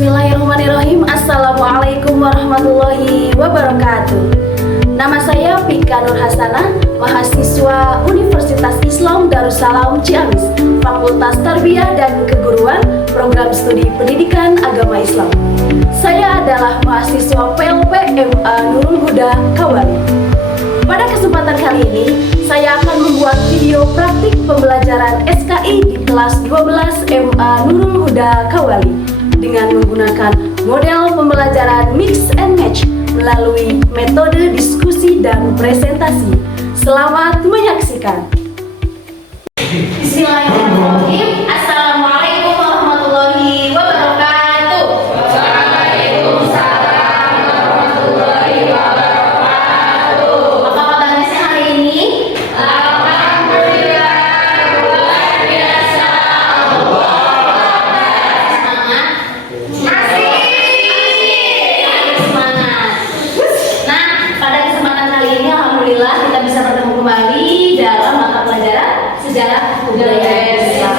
Bismillahirrahmanirrahim. Assalamualaikum warahmatullahi wabarakatuh. Nama saya Pika Nur Hasanah, mahasiswa Universitas Islam Darussalam Ciamis, Fakultas Tarbiyah dan Keguruan, Program Studi Pendidikan Agama Islam. Saya adalah mahasiswa PLP MA Nurul Huda Kawali. Pada kesempatan kali ini, saya akan membuat video praktik pembelajaran SKI di kelas 12 MA Nurul Huda Kawali dengan menggunakan model pembelajaran mix and match melalui metode diskusi dan presentasi. Selamat menyaksikan. Bismillahirrahmanirrahim. Assalamualaikum warahmatullahi wabarakatuh. Waalaikumsalam warahmatullahi wabarakatuh. Apa kabarnya hari ini? Alhamdulillah luar biasa. Semangat. Masih. Semangat. Nah, pada kesempatan kali ini alhamdulillah kita bisa bertemu kembali dalam mata pelajaran sejarah kebudayaan Islam.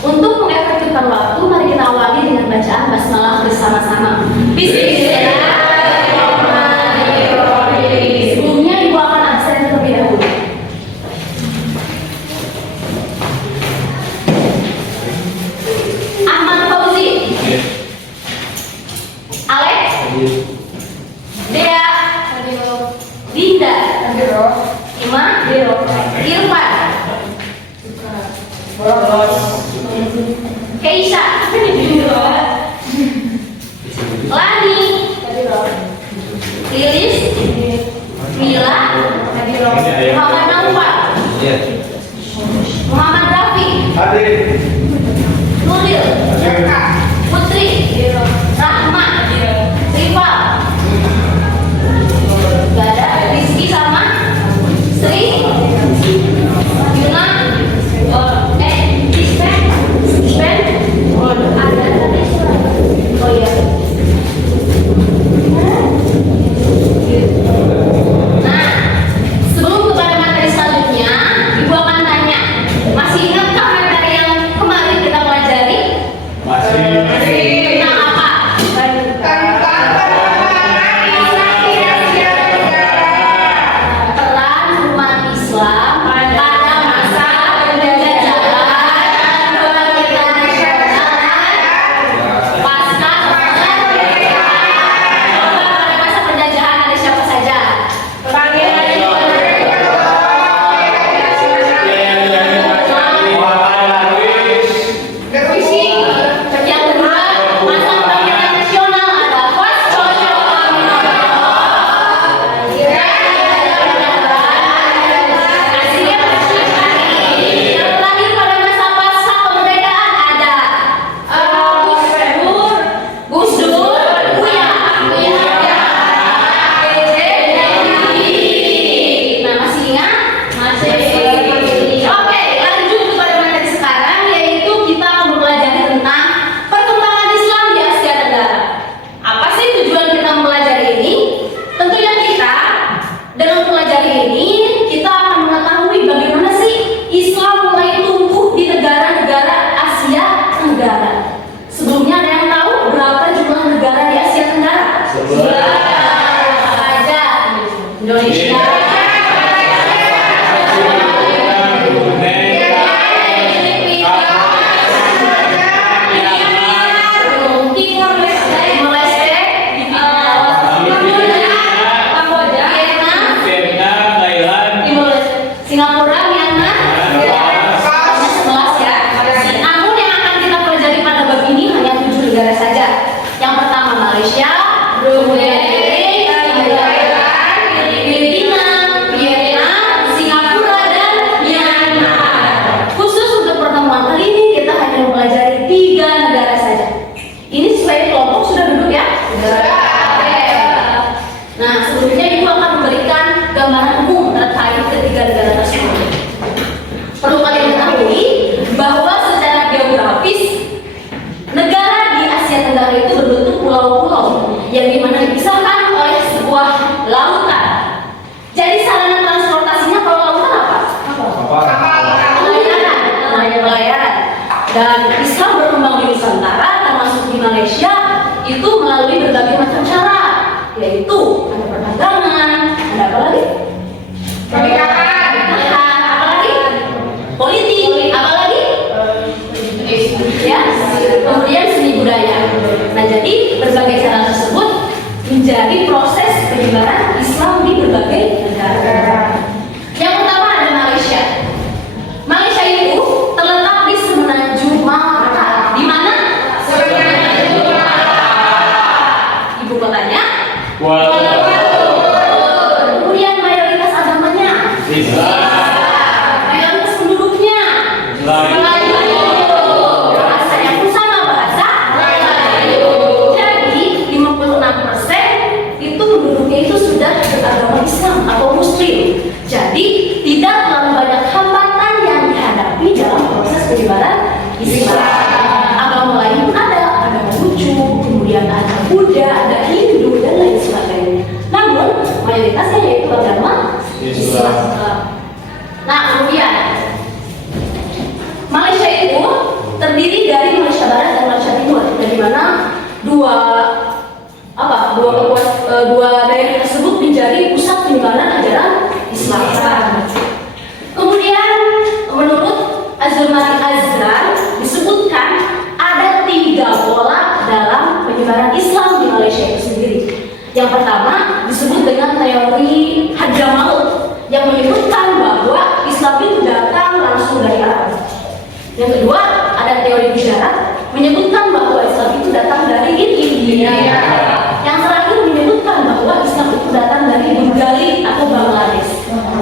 Untuk mengefektifkan waktu, mari kita awali dengan bacaan basmalah bersama-sama. Bismillahirrahmanirrahim. Sebelumnya ibu akan absen terlebih dahulu. Ahmad Fauzi, Alex, Dea, Dinda, Ima, Irfan, Keisha, Lani, Lilis, Mila, Muhammad Naufal, Muhammad Rafi, Nuril, Putri, Rahma, Rival, gak ada, Rizky sama Sri, Yuna, Ispen, itu melalui berbagai macam cara, yaitu ada perdagangan, ada apa lagi? Pernikahan, Apa lagi? Politik, apa lagi? Ya, kemudian seni budaya. Nah, jadi berbagai cara tersebut menjadi proses penyebaran Islam di berbagai negara. Yang pertama ada Malaysia. Malaysia itu terletak di Semenanjung Malaka. Di mana? Semenanjung Malaka. Ibu kotanya? Kuala Lumpur. Kemudian mayoritas agamanya? Mayoritas penduduknya? Melayu. Bahasanya pun sama, bahasa Melayu. Jadi 56% itu penduduknya itu sudah beragama Islam atau Muslim. Jadi tidak terlalu banyak hambatan yang dihadapi dalam proses penyebaran Islam. Agama lain pun ada Buddha, kemudian ada Buddha, ada Hindu dan lain sebagainya. Namun mayoritasnya yaitu agama Islam. Nah, kemudian Malaysia itu terdiri dari Malaysia Barat dan Malaysia Timur, dari mana dua daerah tersebut menjadi pusat penyebaran ajaran Islam. Kemudian menurut Azulmati Azhar disebutkan ada 3 pola dalam penyebaran Islam di Malaysia itu sendiri. Yang pertama disebut dengan teori Hadramaut yang menyebutkan bahwa Islam itu datang langsung dari Arab. Yang kedua ada teori Gujarat menyebutkan bahwa Islam itu datang dari India. Yang terakhir menyebutkan bahwa Islam itu datang dari Bengali atau Bangladesh.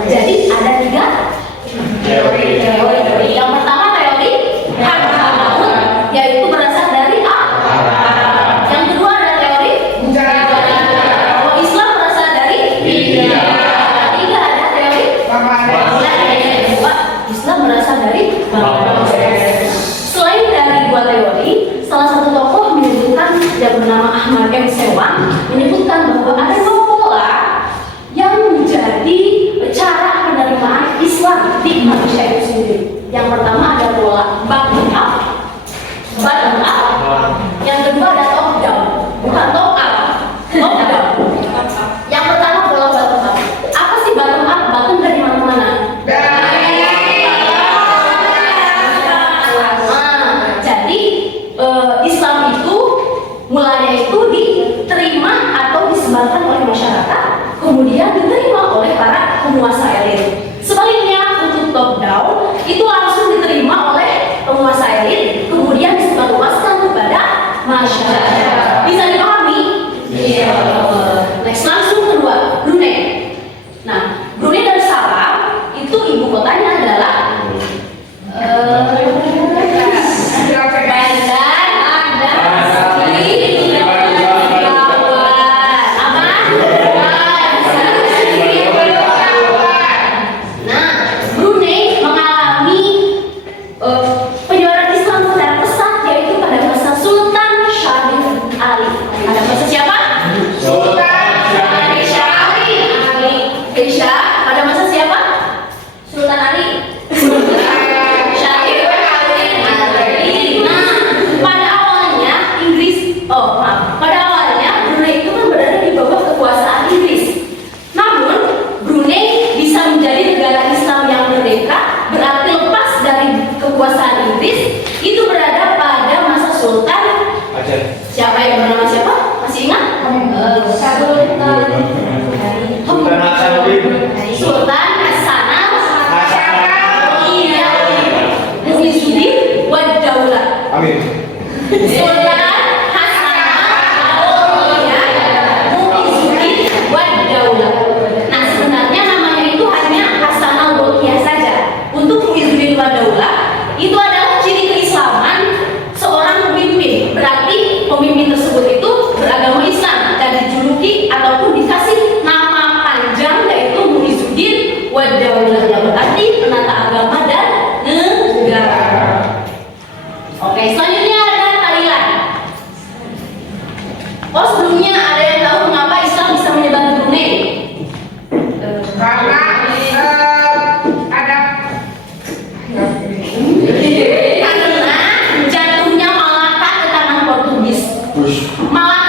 Jadi ada 3 teori. Yang pertama teori Hadramaut, yaitu berasal dari Arab. Yang kedua ada teori bahwa Islam berasal dari India. Ketiga ada teori yang kedua Islam berasal dari Bangladesh. Selain dari 2 teori, salah satu tokoh menyebutkan yang bernama Ahmad M. Sewang menyebutkan bahwa ada 2 pola yang menjadi cara penerimaan Islam di Malaysia itu sendiri. Yang pertama ada pola bottom up. Yang kedua ada top down, bukan top up, top down. Yang pertama pola bottom up. Apa sih bottom up? Bottom dari mana-mana? Jadi Islam itu mulanya itu diterima atau disebarkan oleh masyarakat, kemudian diterima oleh para penguasa elit. Sebaliknya untuk top down itu langsung diterima oleh penguasa elit, kemudian disebarluaskan kepada masyarakat. Bisa dipahami? Iya. Next langsung kedua, Brunei. Nah, Brunei Darussalam itu ibu kotanya adalah Brunei mengalami penyebaran Islam secara pesat, yaitu pada masa Sultan Syarif Ali. Ada masa siapa? Sultan Syarif Ali. Aisyah, pada masa siapa? Sultan Ali. Syarif Ali. Nah, pada awalnya pada awalnya Brunei itu kan berada di bawah kekuasaan Inggris. Namun Brunei bisa menjadi negara Islam yang merdeka, berarti lepas dari kekuasaan Inggris, itu berada pada masa Sultan. Siapa yang bernama siapa? Masih ingat? Sultan Hasanal Muizzuddin wad Daulah. Sultan Hasanal Muizzuddin wad Daulah. Nah, sebenarnya namanya itu hanya Hasanal Bolkiah saja. Untuk Muizzuddin wad Daulah itu adalah ciri keislaman seorang pemimpin. Berarti pemimpin tersebut itu beragama Islam dan dijuluki ataupun dikasih nama panjang yaitu Muizzuddin wad Daulah, yang berarti penata agama dan negara. Oke, selanjutnya ada Thailand. Oh, sebelumnya ada yang tahu mengapa Islam bisa menyebar di Brunei? karena ada Karena jatuhnya Malaka ke tangan Portugis. Malaka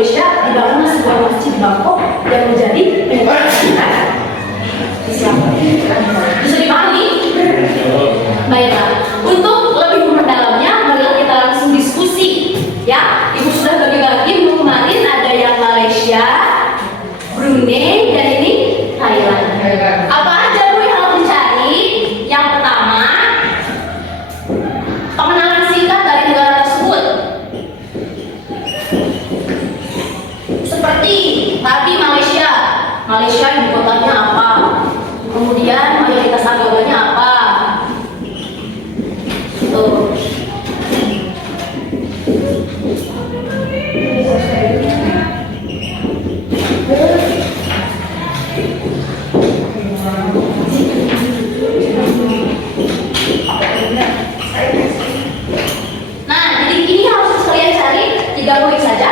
Malaysia dibangun sebuah masjid di Bangkok yang menjadi penyebar Islam. Bisa dipahami? Baiklah, untuk lebih memperdalamnya, marilah kita langsung diskusi. Ya, Ibu sudah bagi-bagi kemarin ada yang Malaysia, Brunei, dan ini Thailand. Apa aja Bu yang harus dicari? Yang pertama, pengenalan singkat dari negara tersebut. Seperti tadi Malaysia, ibu kotanya apa? Kemudian mayoritas agamanya apa? Tuh. Nah, jadi ini harus kalian cari 3 poin saja.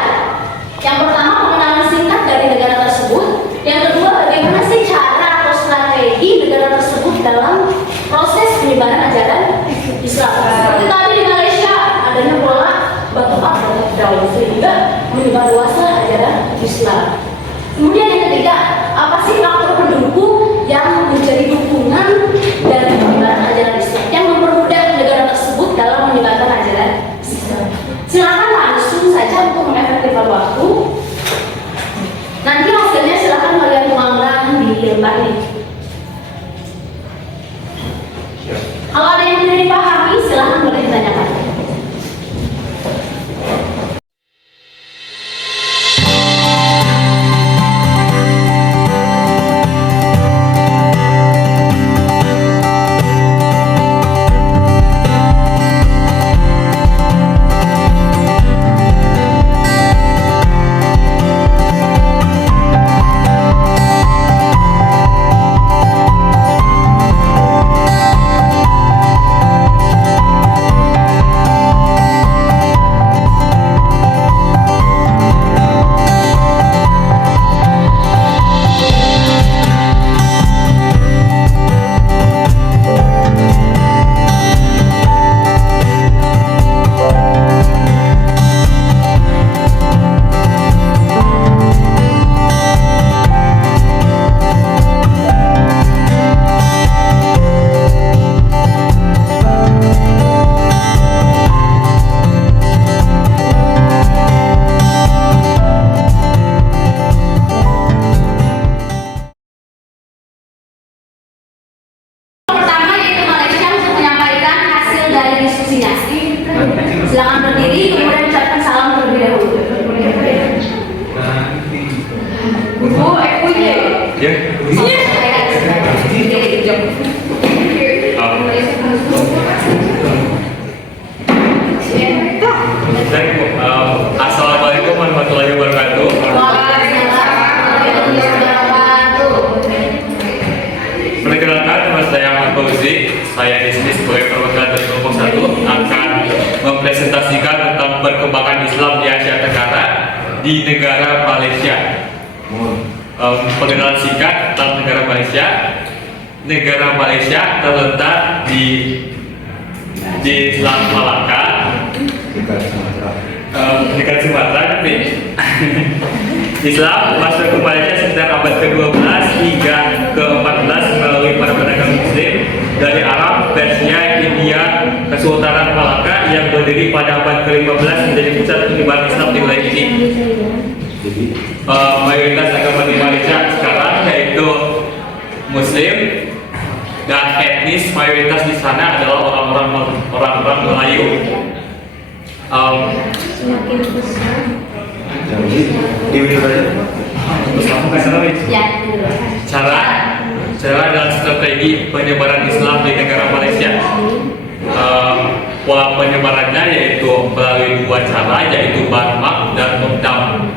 Yang pertama, pengenalan singkat dari negara tersebut. Yang kedua, bagaimana sih cara atau strategi negara tersebut dalam proses penyebaran ajaran Islam. Seperti tadi di Malaysia, adanya pola bottom-up dan top-down sehingga menyebar luaslah ajaran Islam. Kemudian yang ketiga, apa sih faktor pendukung yang menjadi dukungan dari penyebaran ajaran Islam yang mempermudah negara tersebut dalam menyebarkan ajaran Islam. Silakan langsung saja untuk mengefektifkan waktu. Nanti hasilnya silakan kalian tuangkan di lembar ini. Kalau ada yang tidak dipahami, silakan boleh ditanyakan. Silakan berdiri, kemudian ucapkan salam terlebih dahulu. Bu, punya. Ya. Assalamualaikum warahmatullahi wabarakatuh. Perkenalkan, nama saya Ahmad Fauzi. Saya di sini sebagai perwakilan dari kelompok 1 akan mempresentasikan tentang perkembangan Islam di Asia Tenggara di negara Malaysia. Pengenalan singkat tentang negara Malaysia. Negara Malaysia terletak di Selat Malaka, dekat Sumatera, tapi Islam masuk ke Malaysia sekitar abad ke-12 hingga ke-14 melalui para pedagang Muslim dari Arab, Persia, India, Kesultanan Malaka yang berdiri pada abad ke-15 menjadi pusat penyebaran Islam di wilayah ini. Mayoritas agama di Malaysia sekarang yaitu Muslim, dan etnis mayoritas di sana adalah orang-orang Melayu. Cara dan strategi penyebaran Islam di negara Malaysia. Pola penyebarannya yaitu melalui 2 cara, yaitu bottom-up dan top-down.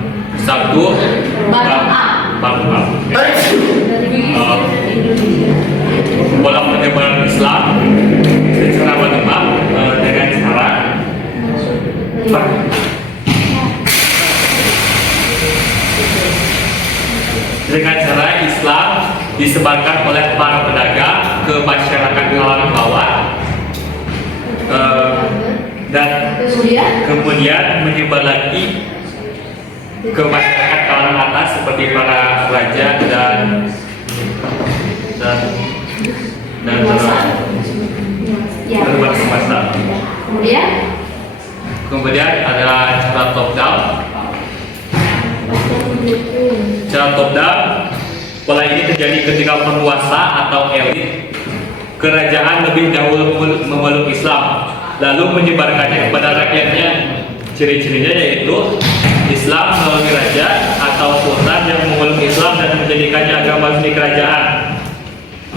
Satu, bottom-up. Pola penyebaran Islam secara bottom-up dengan cara Islam disebarkan oleh para pedagang ke masyarakat kalangan bawah, dan kemudian menyebar lagi ke masyarakat kalangan atas seperti para raja dan penguasa. Kemudian ada cara top down. Cara top down, pola ini terjadi ketika penguasa atau elit kerajaan lebih dahulu memeluk Islam, lalu menyebarkannya kepada rakyatnya. Ciri-cirinya yaitu Islam melalui raja atau sultan yang memeluk Islam dan menjadikannya agama resmi kerajaan.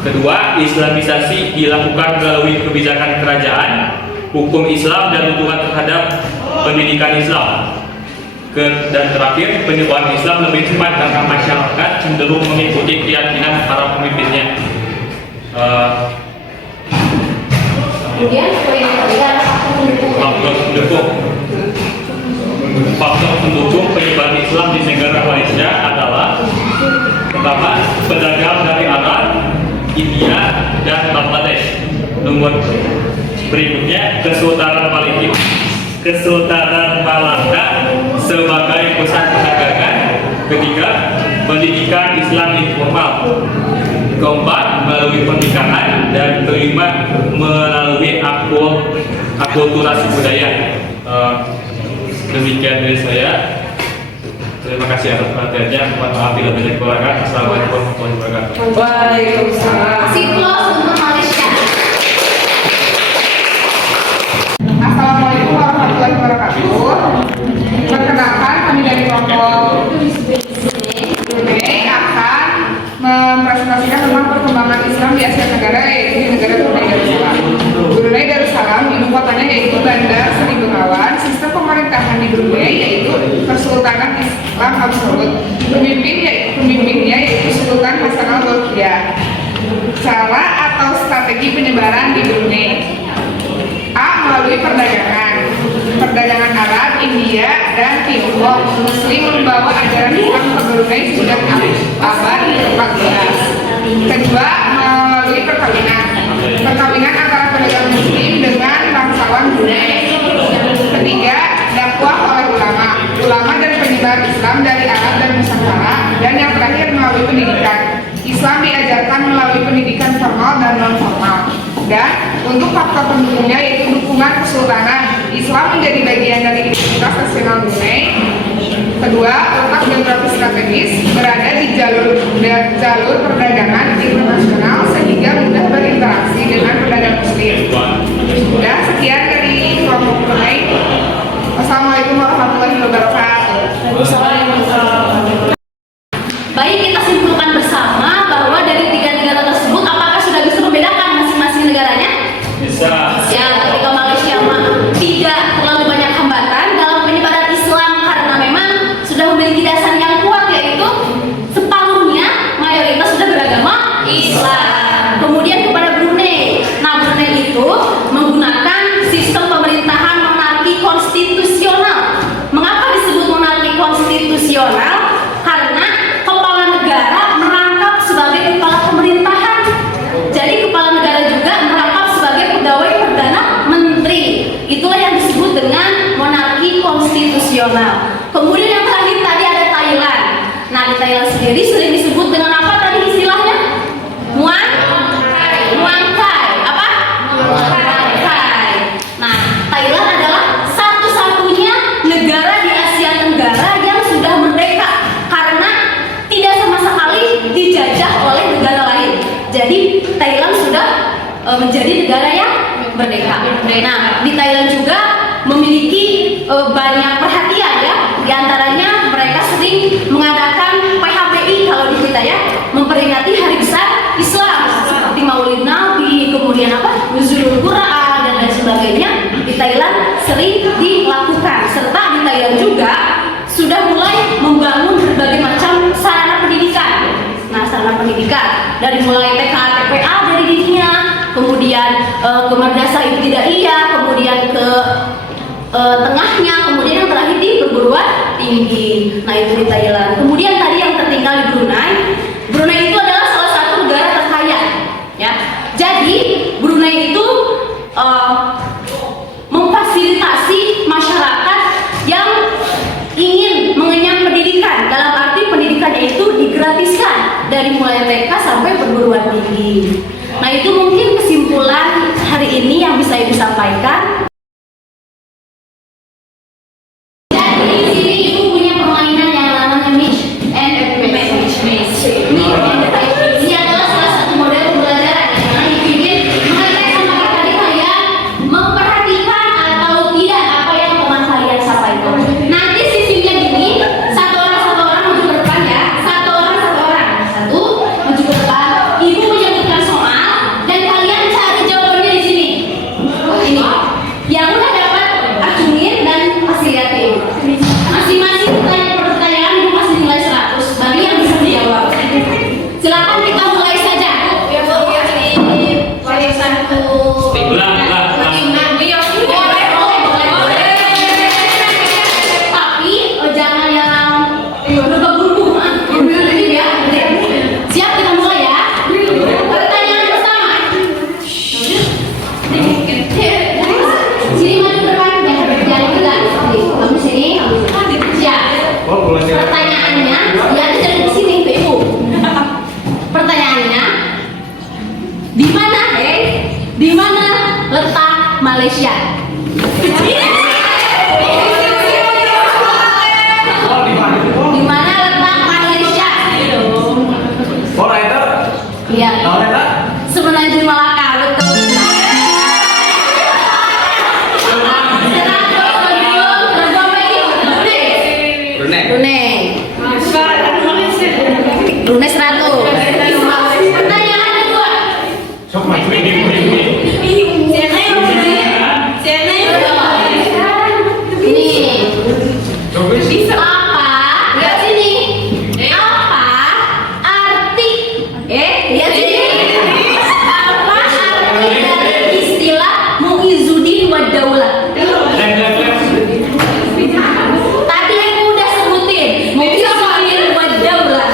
Kedua, Islamisasi dilakukan melalui kebijakan kerajaan, hukum Islam dan dukungan terhadap pendidikan Islam. Dan terakhir, penyebaran Islam lebih cepat karena masyarakat cenderung mengikuti keyakinan para pemimpinnya. Kemudian poin ketiga faktor pendukung penyebaran Islam di negara Malaysia adalah pertama, pedagang dari Arab, India, dan Bangladesh. Nomor berikutnya, Kesultanan Malaka sebagai pusat perdagangan. Ketiga, pendidikan Islam informal. Keempat, melalui pernikahan. Dan kelima, melalui akulturasi budaya. Demikian dari saya. Terima kasih atas perhatiannya. Mohon maaf bila banyak kekurangan. Assalamualaikum warahmatullahi wabarakatuh. Waalaikumsalam. Siklos untuk Malaysia. Assalamualaikum warahmatullahi wabarakatuh. Perkenalkan, kami dari kelompok Brunei akan mempresentasikan tentang perkembangan Islam di Asia Tenggara, yaitu di negara Brunei Darussalam. Brunei Darussalam, ibu kotanya yaitu Bandar Seri Begawan. Sistem pemerintahan di Brunei yaitu Kesultanan Islam Absolut. Pemimpinnya yaitu Sultan Hasan al-Bolkiah. Cara atau strategi penyebaran di Brunei. A. Melalui perdagangan Arab, India, dan Tiongkok. Muslim membawa ajaran Islam ke Brunei sejak abad 14. Kedua, melalui perkawinan antara pedagang Muslim dengan bangsawan Brunei. Ketiga, dakwah oleh ulama dan penyebar Islam dari Arab dan Nusantara. Dan yang terakhir, melalui pendidikan. Islam diajarkan melalui pendidikan formal dan non formal. Dan untuk faktor pendukungnya yaitu dukungan kesultanan. Islam menjadi bagian dari identitas nasional Brunei. Kedua, letak geografis strategis, berada di jalur perdagangan internasional sehingga mudah berinteraksi dengan pedagang Muslim. Sudah sekian dari kelompok Brunei. Wassalamualaikum warahmatullahi wabarakatuh. Baik, kita simpulkan bersama bahwa dari tiga negara tersebut, apakah sudah bisa membedakan masing-masing negaranya? Bisa. Ya, ketika Malaysia tidak terlalu banyak hambatan dalam penyebaran Islam karena memang sudah memiliki dasar yang kuat, yaitu separuhnya mayoritas sudah beragama Islam. Kemudian kepada Brunei. Nah, Brunei itu menggunakan sistem pemerintahan monarki konstitusional. Mengapa disebut monarki konstitusional? Karena kepala negara merangkap sebagai kepala pemerintahan. Jadi kepala negara juga merangkap sebagai pegawai perdana menteri. Itulah yang disebut dengan monarki konstitusional. Kemudian yang terakhir tadi ada Thailand. Nah, di Thailand sendiri sering disebut dengan apa tadi istilahnya? Muay Thai. Apa? Muay Thai. Nah, Thailand adalah satu-satunya negara di Asia Tenggara yang sudah merdeka karena tidak sama sekali dijajah oleh negara lain. Jadi Thailand sudah menjadi negara yang merdeka. Nah, di Thailand juga memiliki banyak perhatian ya. Di antaranya mereka sering mengadakan PHBI kalau di kita ya, memperingati hari besar Islam seperti Maulid Nabi, kemudian apa? Nuzulul Quran dan lain sebagainya. Di Thailand sering dilakukan. Serta di Thailand juga sudah mulai membangun berbagai macam sarana pendidikan. Nah, sarana pendidikan dari mulai TK, TPA dari dirinya, kemudian ke madrasah ibtidaiyah, kemudian ke tengahnya, kemudian yang terakhir di perguruan tinggi. Nah, itu di Thailand. Kemudian tadi yang tertinggal di Brunei. Brunei itu adalah salah satu negara terkaya, ya. Jadi Brunei itu memfasilitasi masyarakat yang ingin mengenyam pendidikan sampaikan. Jadi di sini ibu punya permainan yang namanya Mix and Match. Ini adalah salah satu model pembelajaran yang mana dibikin mengenai sama tadi kalian memperhatikan atau tidak apa yang teman kalian sampaikan. Nanti sistemnya gini, satu orang maju ke depan ya, satu orang, satu maju ke depan. Ibu menyebutkan soal dan kalian cari jawabannya di sini. Ini yang udah dapat acunin dan kasih lihat ke ibu. Masing-masing pertanyaan ibu kasih nilai 100 bagi yang bisa dijawab. Silakan kita mulai saja. Tapi jangan yang berburu-buru. Ya. Siap, kita mulai ya. Pertanyaan pertama. Sini maju ke depan, jangan tegang. Kamu sini, siap. Pertanyaannya, ya jangan di sini ke ibu. Pertanyaannya, di mana letak Malaysia? Di mana letak Malaysia? Iya. Semenanjung Malaka, betul. Brunei 100. Pertanyaan kedua. Ini apa? Lihat sini. Apa arti? Lihat sini. Apa arti dari istilah Muizzuddin wa Daulah? Tadi aku udah sebutin Muizzuddin wa Daulah.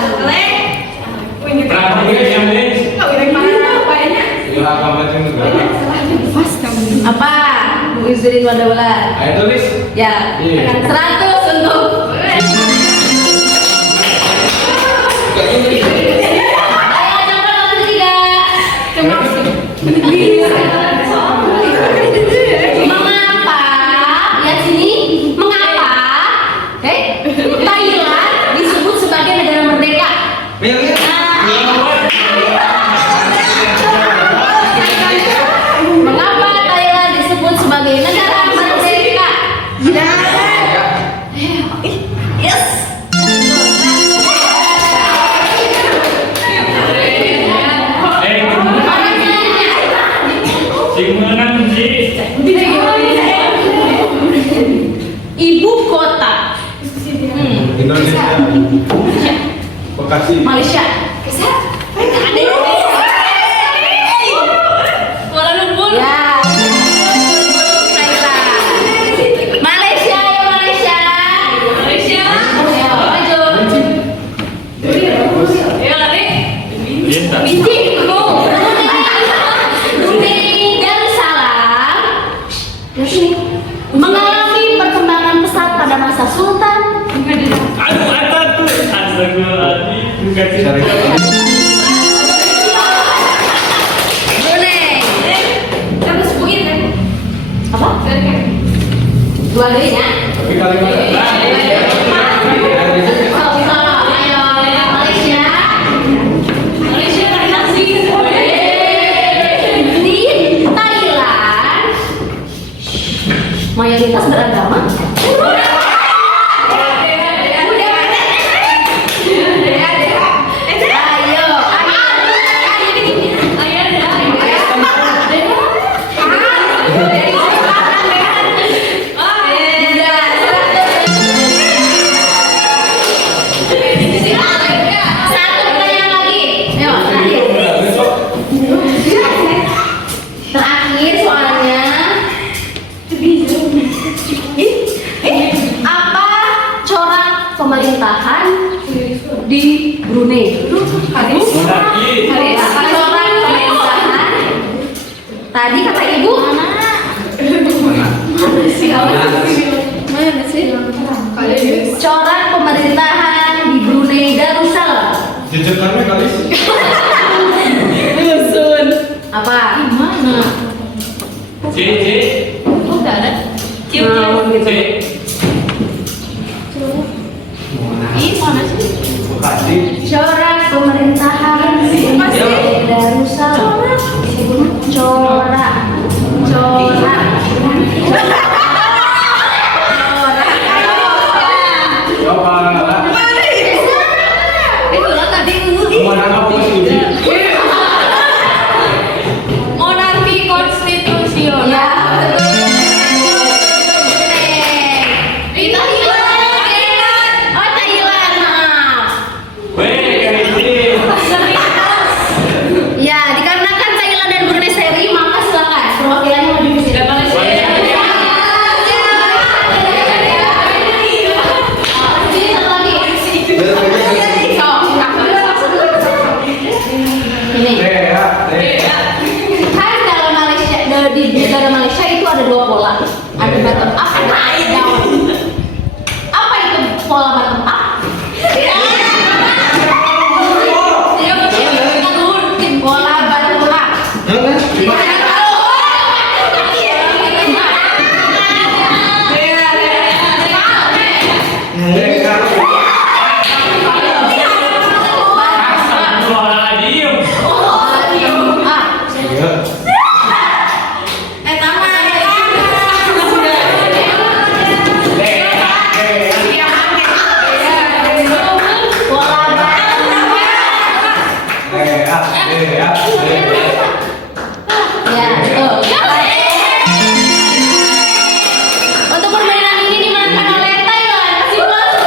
Apa? Muizzuddin wa Daulah. Ayo tulis. Ya. Iya. 100 untuk. Ayo coba nomor 3. Mengapa? Lihat sini. Mengapa? Thailand disebut sebagai negara merdeka? Mengapa Thailand disebut sebagai negara merdeka? Yes. Ibu kota Indonesia. Bekasi. Malaysia. Kuala Lumpur. Ya. Malaysia ya Malaysia. Ayo maju. Ayo lari. Biji. Brunei Darussalam mengalami perkembangan pesat pada masa Sultan. Brunei. Kamu sebutin kan? Apa? Dua kalinya. Tapi kalimat. Mayoritas beragama. Terakhir soalnya. Apa corak pemerintahan di Brunei? Apa corak pemerintahan? Tadi kata ibu mana sih? Corak pemerintahan di Brunei Darussalam. Jejekannya kali. Apa? Gimana? C. pasti. Corak pemerintahan Darussalam. Corak. Coba. Itu lah tadi Kemana kamu setuju? monarki konstitusional. Ya. Itu Thailand. Oh Thailand, maaf. Weh, ini. Ya, dikarenakan Thailand dan Brunei seri, maka silakan perwakilannya maju ke sini. Ini. Kan kalau Malaysia di negara Malaysia itu ada dua pola, ada bottom up, ada down. Apa itu pola bottom up? Pola bottom up. Astagfirullahaladzim. Untuk permainan ini dimenangkan oleh Thailand. Kasih aplaus.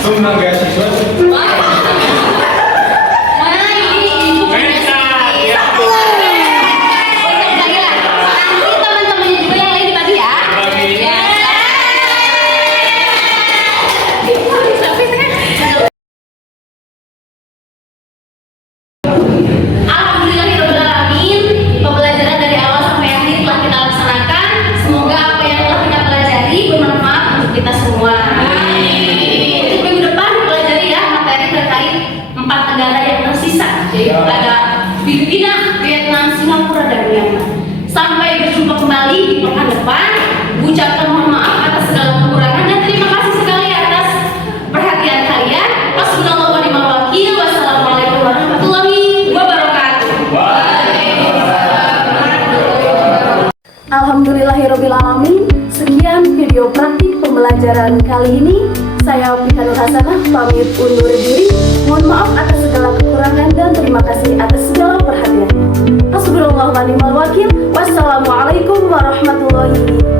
Senang gak siswa? Mana ini? Mental, ya. Nanti teman-temannya juga yang lain dibagi ya. Bagi. Alhamdulillahirrahmanirrahim. Pembelajaran dari awal sampai akhir telah kita laksanakan. Semoga apa yang telah kita pelajari bermanfaat untuk kita semua. Untuk minggu depan dipelajari ya materi terkait 4 negara yang tersisa, yaitu ada Filipina, Vietnam, Singapura, dan Myanmar. Sampai berjumpa kembali di pekan depan. Ucapkan mohon maaf atas segala kekurangan dan terima kasih sekali atas perhatian kalian. Hasbunallahu wa ni'mal wakil. Wassalamualaikum warahmatullahi wabarakatuh. Alhamdulillahirrabbilalamin. Sekian video praktik pembelajaran kali ini. Saya Pika Nur Hasanah pamit undur diri. Mohon maaf atas segala kekurangan dan terima kasih atas segala perhatian. Hasbunallahu wa ni'mal wakil. Wassalamualaikum warahmatullahi